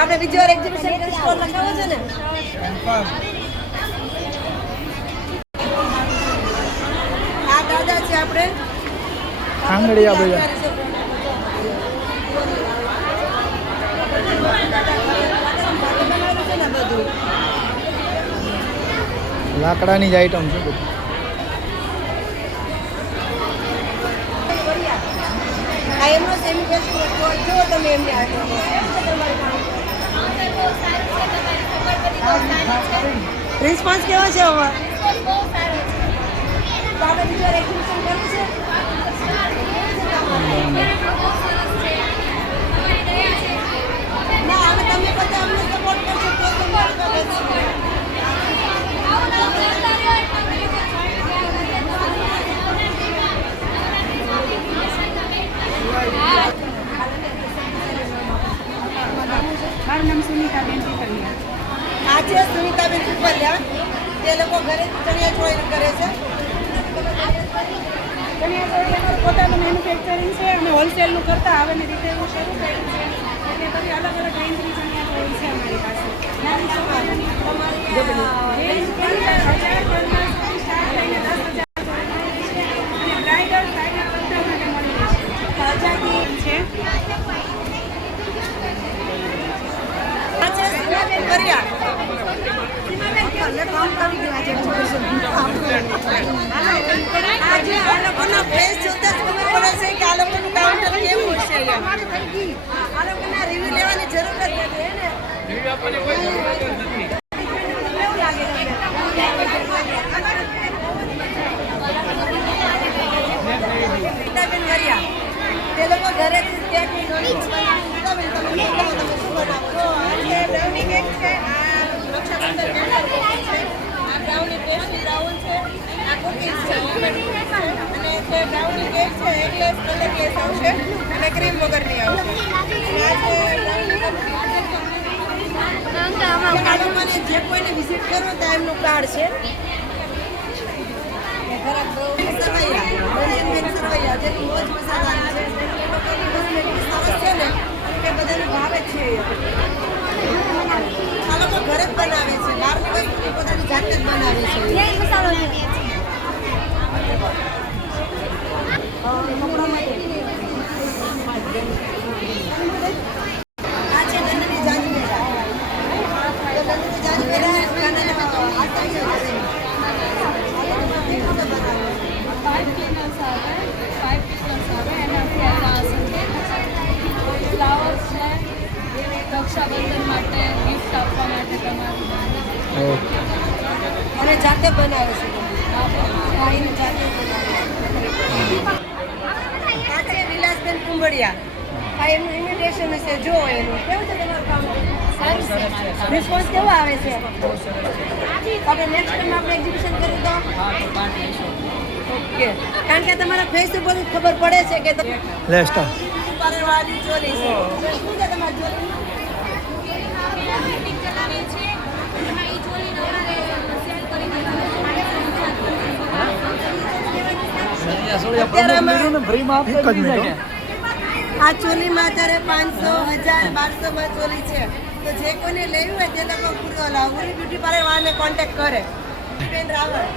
આપણે બીજી વાર એક્ઝિબિશન સ્ટોર લગાવવો છે ને. આ દાદા છે આપણે આંગળીયા બધા લાકડાની જ આઈટમ છે બધી. આ એમનો સેમી ફેસ્ટિવલ સ્ટોર જો તમે એમને રિસ્પોન્સ કેવો છે હવે? તો આપણે બીજો એક્ઝિબિશન કરવું છે. ના હવે તમે બધા અમને સપોર્ટ કરશો તો તમે આગળ વધશો. મારું નામ સુનિતાબેન પીપલિયા. આ છે સુનિતાબેન પીપલિયા. તે લોકો ઘરે ચણિયા ચોળી કરે છે. ચણિયાચોળી પોતાનું મેન્યુફેક્ચરિંગ છે અને હોલસેલનું કરતા હવે રિટેલનું શરૂ કર્યું છે. એટલે બધી અલગ અલગ રેન્જની ચણિયાચોળી છે અમારી પાસે. નાની છોકરીઓની રેન્જ 10,000 સ્ટાર્ટ થઈને 10,000 અને બ્રાઇડલ બધા માટે મળી રહેશે. આઝાદી છે. આ છે સીમાબેન કરિયા. સીમાબેન કેવું કામ કરી ગયા છે આજે આ લોકોના ફેસ જોતા જ ખબર પડે છે કે આ લોકોનું કાઉન્ટર કેવું હશે. આ લોકોના રિવ્યુ લેવાની જરૂર જ નથી ને. કેવું લાગે સીતાબેન કરિયા. તે લોકો ઘરેથી કેકની નોલેજ સીતાબેન તમે શું બનાવો? આ બ્રાઉની કેક છે. આ રક્ષાબંધન કેક છે. આ બ્રાઉની પેસ્ટ્રી બ્રાઉન છે. આ કુકીઝ છે. અને જે બ્રાઉની કેક છે એગલેસ કલરલેસ આવશે અને ક્રીમ વગરની આવશે. આ લોકોને જે કોઈને વિઝિટ કરો તો એમનું કાર્ડ છે. સરવૈયા જેની મોજ મસાલા છે. સરસ છે ને કે બધાને ભાવે છે. આ લોકો ઘરે જ બનાવે છે. બહારની વસ્તુ પોતાની જાતે જ બનાવે છે. મસાલો આ છે નંદની જાંજમેરા. નંદની જાંજમેરા રક્ષાબંધન માટે ગિફ્ટ આપવા માટે તમારું અને જાતે બનાવે છે. જાતે આ છે વિલાસબેન કુંભડિયા. આ એમનું ઇન્વિટેશન હશે. જો એનું કેવું છે તમારું કામ? રિસ્પોન્સ કેવો આવે છે? આપણે નેક્સ્ટ ટાઈમ આપણે એક્ઝિબિશન કરીએ તો ઓકે. કારણ કે તમારા ફેસ ઉપર ખબર પડે છે કે લેસ્ટા પારેવાળી ચોલી છે. શું છે તમારી ચોલી? આ ચોલીમાં અત્યારે 500, 1000, 1200 માં ચોલી છે. તો જે કોઈને લેવું હોય તે લોકો ઉરી બ્યુટી પાર્લર વાળાને કોન્ટેક્ટ કરે. બેન રાવળ